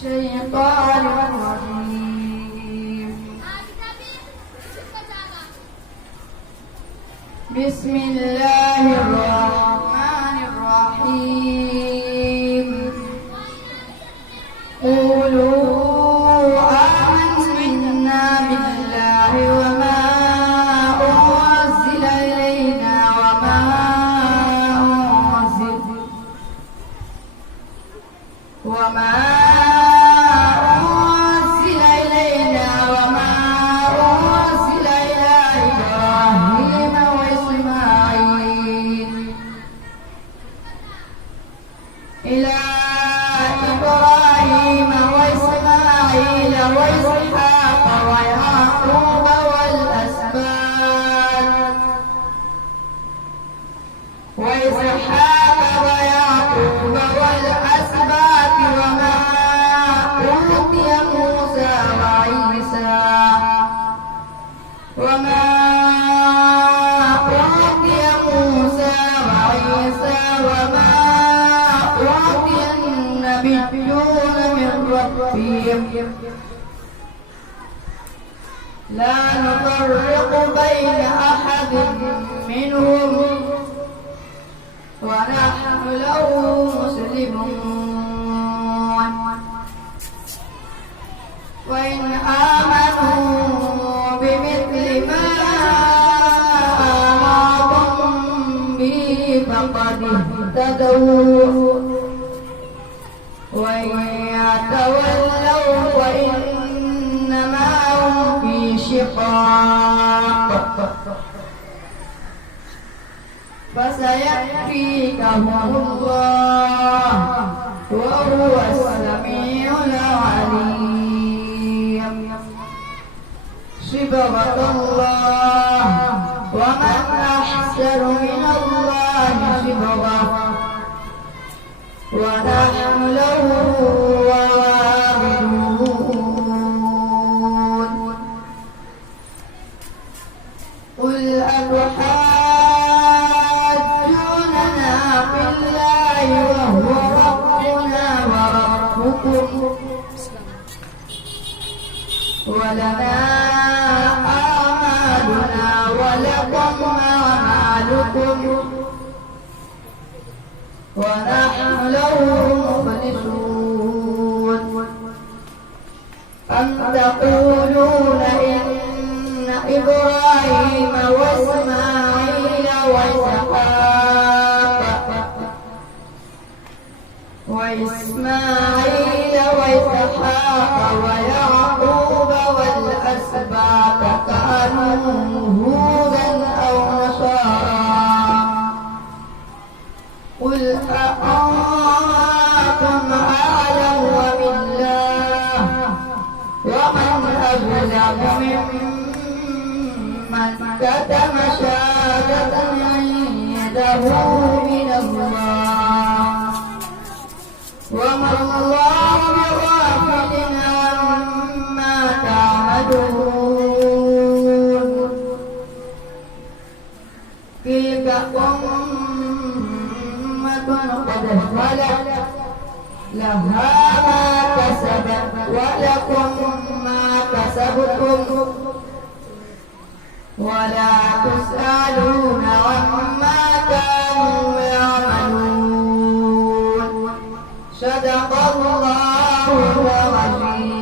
الشيطان الرجيم. بسم الله الرحمن الرحيم. قولوا آمنا بالله وما أنزل إلينا وما أنزل إلينا وما أنزل إلى إبراهيم وإسماعيل وإسحاق ويعقوب والأسباط وما أوتي موسى وعيسى وما أوتي النبيون من ربهم لا نفرق بين أحد منهم ونحن له مسلمون. وإن آمنوا بمثل ما آمنتم به فقد اهتدوا وإن يتولوا فإنما هم في شقاق فسيكفيكهم الله وهو السميع العليم. صبغة الله ومن أحسن من الله صبغة ونحن له عابدون. قل أتحاجوننا في الله وهو ربنا وربكم ولنا أعمالنا ولكم أعمالكم ونحن له مخلصون. أم تقولون إن إبراهيم وإسماعيل وإسحاق ويعقوب والأسباط كانوا هودا أو نصارى قل أأنتم أعلم أم الله ومن أظلم ممن كتم شهادة عنده من الله وما الله بغافل عما تعملون. تلك أمة قد خلت لها ما كسبت ولكم ما كسبتم ولا تسألون عما كانوا يعملون. صدق الله العظيم.